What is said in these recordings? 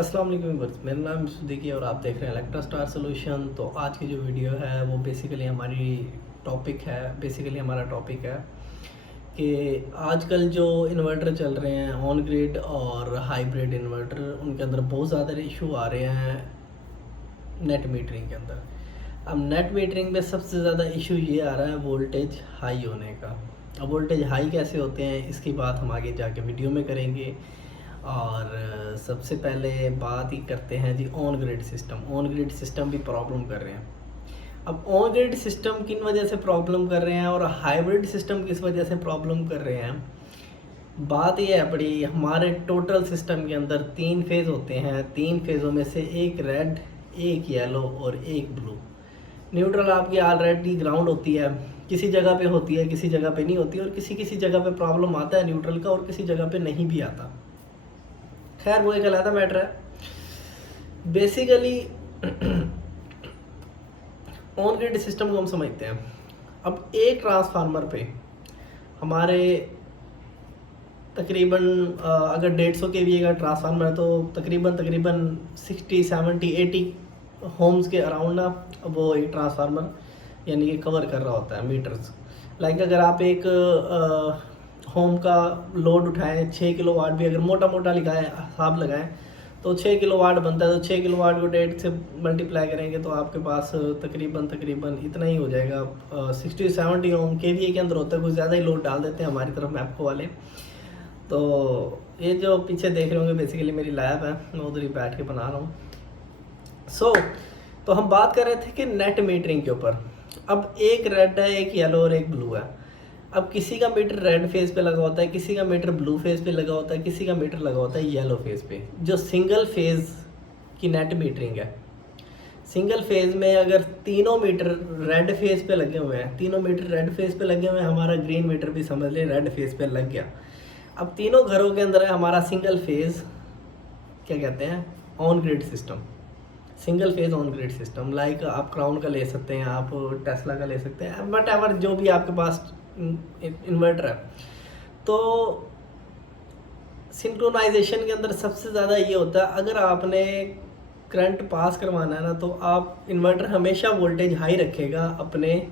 अस्सलाम वालेकुम व्यूअर्स, मेरा नाम सिद्दीकी और आप देख रहे हैं इलेक्ट्रा स्टार सॉल्यूशन। तो आज की जो वीडियो है वो बेसिकली हमारा टॉपिक है कि आजकल जो इन्वर्टर चल रहे हैं ऑन ग्रिड और हाइब्रिड इन्वर्टर, उनके अंदर बहुत ज़्यादा इशू आ रहे हैं नेट मीटरिंग के अंदर। अब नेट मीटरिंग में सबसे ज़्यादा इशू ये आ रहा है वोल्टेज हाई होने का। अब वोल्टेज हाई कैसे होते हैं इसकी बात हम आगे जाके वीडियो में करेंगे। और सबसे पहले बात ही करते हैं जी on grid system. On grid system भी प्रॉब्लम कर रहे हैं। अब ऑन ग्रिड सिस्टम किन वजह से प्रॉब्लम कर रहे हैं और हाइब्रिड सिस्टम किस वजह से प्रॉब्लम कर रहे हैं। बात यह है बड़ी, हमारे टोटल सिस्टम के अंदर 3 फेज़ होते हैं। 3 फेज़ों में से एक रेड, एक येलो और एक ब्लू। न्यूट्रल आपकी ऑलरेडी ग्राउंड होती है, किसी जगह पे होती है, किसी जगह पे नहीं होती, और किसी किसी जगह पे प्रॉब्लम आता है न्यूट्रल का और किसी जगह पे नहीं भी आता। खैर वो एक अलग मैटर है। बेसिकली ऑन ग्रिड सिस्टम को हम समझते हैं। अब एक ट्रांसफार्मर पे हमारे तकरीबन अगर 150 केवीए का ट्रांसफार्मर है तो तकरीबन 60 70 80 होम्स के अराउंड ना वो एक ट्रांसफार्मर यानी कि कवर कर रहा होता है मीटर्स। लाइक अगर आप एक होम का लोड उठाएं 6 किलोवाट भी, अगर मोटा मोटा लिखाएं हिसाब लगाएं तो 6 किलोवाट बनता है। तो 6 किलोवाट को 1.5 से मल्टीप्लाई करेंगे तो आपके पास तकरीबन इतना ही हो जाएगा। 60-70 होम केवीए के अंदर होता है, कुछ ज़्यादा ही लोड डाल देते हैं हमारी तरफ मैपको वाले। तो ये जो पीछे देख रहे होंगे बेसिकली मेरी लैब है, मैं उधर ही बैठ के बना रहा हूँ। तो हम बात कर रहे थे कि नेट मीटरिंग के ऊपर। अब एक रेड है, एक येलो और एक ब्लू है। अब किसी का मीटर रेड फेज पे लगा होता है, किसी का मीटर ब्लू फेज पे लगा होता है, किसी का मीटर लगा होता है येलो फेज पे। जो सिंगल फेज की नेट मीटरिंग है, सिंगल फेज में अगर तीनों मीटर रेड फेज पे लगे हुए हैं, तीनों मीटर रेड फेज पे लगे हुए हैं, हमारा ग्रीन मीटर भी समझ लें रेड फेज पे लग गया। अब तीनों घरों के अंदर है हमारा सिंगल फेज, क्या कहते हैं, on grid system. Single phase on grid system like आप क्राउन का ले सकते हैं, आप टेस्ला का ले सकते हैं, वट एवर जो भी आपके पास इन्वर्टर है। तो सिंक्रोनाइजेशन के अंदर सबसे ज़्यादा ये होता है, अगर आपने करंट पास करवाना है ना तो आप इन्वर्टर हमेशा वोल्टेज हाई रखेगा अपने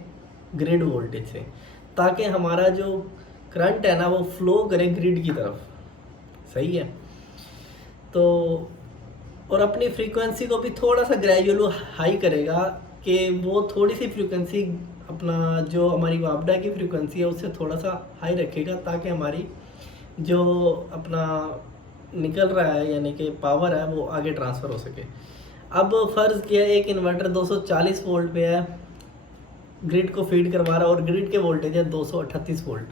ग्रिड वोल्टेज से, ताकि हमारा जो करंट है ना वो फ्लो करे ग्रिड की तरफ। सही है। तो और अपनी फ्रीक्वेंसी को भी थोड़ा सा ग्रेजुअली हाई करेगा कि वो थोड़ी सी फ्रीक्वेंसी अपना जो हमारी वापडा की फ्रीक्वेंसी है उससे थोड़ा सा हाई रखेगा, ताकि हमारी जो अपना निकल रहा है यानी कि पावर है वो आगे ट्रांसफ़र हो सके। अब फ़र्ज़ किया एक इन्वर्टर 240 वोल्ट पे है, ग्रिड को फीड करवा रहा है और ग्रिड के वोल्टेज है 238 वोल्ट।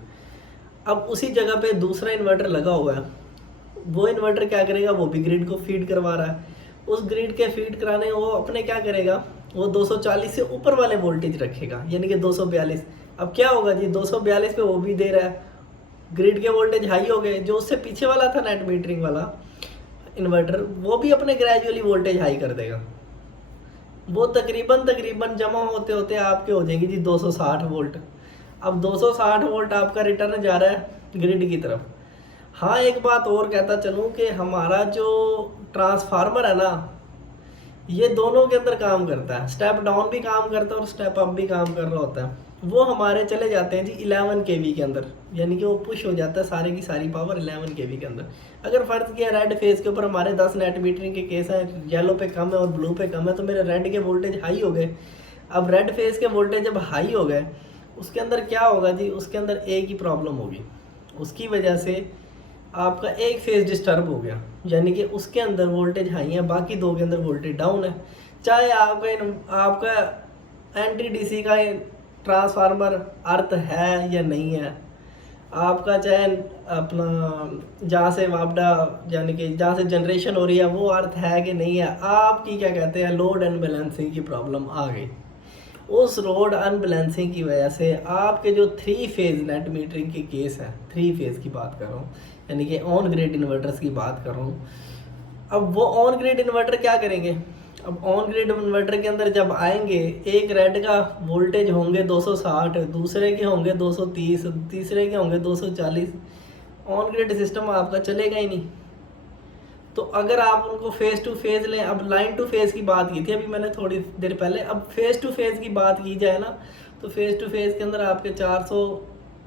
अब उसी जगह पे दूसरा इन्वर्टर लगा हुआ है, वो इन्वर्टर क्या करेगा, वो भी ग्रिड को फीड करवा रहा है। उस ग्रिड के फीड कराने वो अपने क्या करेगा, वो 240 से ऊपर वाले वोल्टेज रखेगा यानी कि 242। अब क्या होगा जी, 242 पे वो भी दे रहा है, ग्रिड के वोल्टेज हाई हो गए। जो उससे पीछे वाला था नेट मीटरिंग वाला इन्वर्टर, वो भी अपने ग्रेजुअली वोल्टेज हाई कर देगा। वो तकरीबन जमा होते होते आपके हो जाएंगे जी 260 वोल्ट। अब 260 वोल्ट आपका रिटर्न जा रहा है ग्रिड की तरफ। हाँ, एक बात और कहता चलूँ कि हमारा जो ट्रांसफार्मर है ना, ये दोनों के अंदर काम करता है, स्टेप डाउन भी काम करता है और स्टेप अप भी काम कर रहा होता है। वो हमारे चले जाते हैं जी 11 केवी के अंदर, यानी कि वो पुश हो जाता है सारी की सारी पावर 11 केवी के अंदर। अगर फ़र्ज़ किया रेड फेज़ के ऊपर हमारे 10 नेट मीटरिंग के केस हैं, येलो पे कम है और ब्लू पे कम है, तो मेरे रेड के वोल्टेज हाई हो गए। अब रेड फेज़ के वोल्टेज जब हाई हो गए, उसके अंदर क्या होगा जी, उसके अंदर एक ही प्रॉब्लम होगी, उसकी वजह से आपका एक फेज़ डिस्टर्ब हो गया, यानी कि उसके अंदर वोल्टेज हाई है, बाकी दो के अंदर वोल्टेज डाउन है। चाहे आपका NTDC का ट्रांसफार्मर अर्थ है या नहीं है, आपका चाहे अपना जहाँ से वापडा यानी कि जहाँ से जनरेशन हो रही है वो अर्थ है कि नहीं है, आपकी क्या कहते हैं लोड अनबैलेंसिंग की प्रॉब्लम आ गई। उस लोड अनबैलेंसिंग की वजह से आपके जो 3 फेज़ नेट मीटरिंग के केस हैं, 3 फेज़ की बात कर रहा हूँ यानी कि ऑन ग्रिड इन्वर्टर्स की बात कर रहा हूँ। अब वो ऑन ग्रिड इन्वर्टर क्या करेंगे, अब ऑन ग्रिड इन्वर्टर के अंदर जब आएंगे, एक रेड का वोल्टेज होंगे 260, दूसरे के होंगे 230, तीसरे के होंगे 240। ऑन ग्रिड सिस्टम आपका चलेगा ही नहीं। तो अगर आप उनको फेस टू फेस लें, अब लाइन टू फेस की बात की थी अभी मैंने थोड़ी देर पहले, अब फेस टू फेस की बात की जाए ना, तो फेस टू फेस के अंदर आपके 400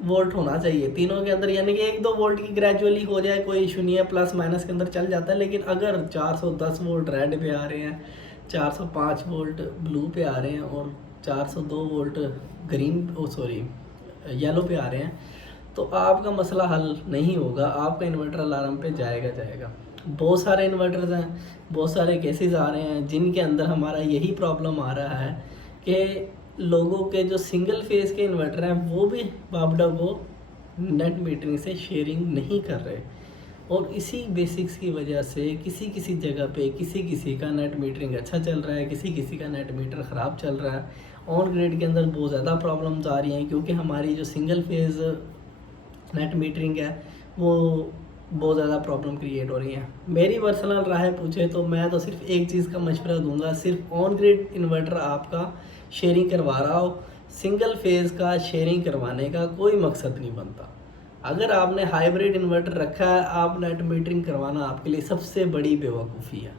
वोल्ट होना चाहिए तीनों के अंदर, यानी कि 1-2 वोल्ट की ग्रेजुअली हो जाए, कोई इशू नहीं है, प्लस माइनस के अंदर चल जाता है। लेकिन अगर 410 वोल्ट रेड पे आ रहे हैं, 405 वोल्ट ब्लू पे आ रहे हैं और 402 वोल्ट ग्रीन येलो पे आ रहे हैं, तो आपका मसला हल नहीं होगा, आपका इन्वर्टर अलार्म पे जाएगा। बहुत सारे इन्वर्टर्स हैं, बहुत सारे केसेस आ रहे हैं जिनके अंदर हमारा यही प्रॉब्लम आ रहा है कि लोगों के जो सिंगल फेज़ के इन्वर्टर हैं वो भी बाबडा को नेट मीटरिंग से शेयरिंग नहीं कर रहे, और इसी बेसिक्स की वजह से किसी जगह पे किसी का नेट मीटरिंग अच्छा चल रहा है, किसी का नेट मीटर ख़राब चल रहा है। ऑन ग्रिड के अंदर बहुत ज़्यादा प्रॉब्लम्स आ रही हैं क्योंकि हमारी जो सिंगल फेज़ नेट मीटरिंग है वो बहुत ज़्यादा प्रॉब्लम क्रिएट हो रही है। मेरी पर्सनल राय पूछे तो मैं तो सिर्फ एक चीज़ का मशवरा दूंगा, सिर्फ ऑन ग्रिड इन्वर्टर आपका शेयरिंग करवा रहा हो, सिंगल फेज़ का शेयरिंग करवाने का कोई मकसद नहीं बनता। अगर आपने हाइब्रिड इन्वर्टर रखा है, आप नेट मीटरिंग करवाना आपके लिए सबसे बड़ी बेवकूफ़ी है,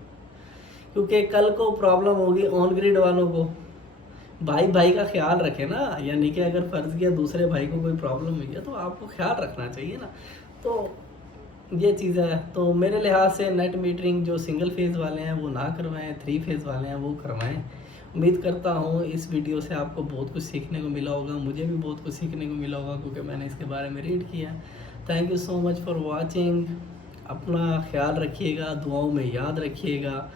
क्योंकि कल को प्रॉब्लम होगी ऑन ग्रिड वालों को। भाई का ख्याल रखे ना, यानी कि अगर फ़र्ज़ किया दूसरे भाई को कोई प्रॉब्लम हुई है तो आपको ख्याल रखना चाहिए ना। तो ये चीज़ है, तो मेरे लिहाज से नेट मीटरिंग जो सिंगल फेज़ वाले हैं वो ना करवाएं, 3 फेज़ वाले हैं वो करवाएं। उम्मीद करता हूँ इस वीडियो से आपको बहुत कुछ सीखने को मिला होगा, मुझे भी बहुत कुछ सीखने को मिला होगा क्योंकि मैंने इसके बारे में रीड किया। Thank you so much for watching. अपना ख्याल रखिएगा, दुआओं में याद रखिएगा।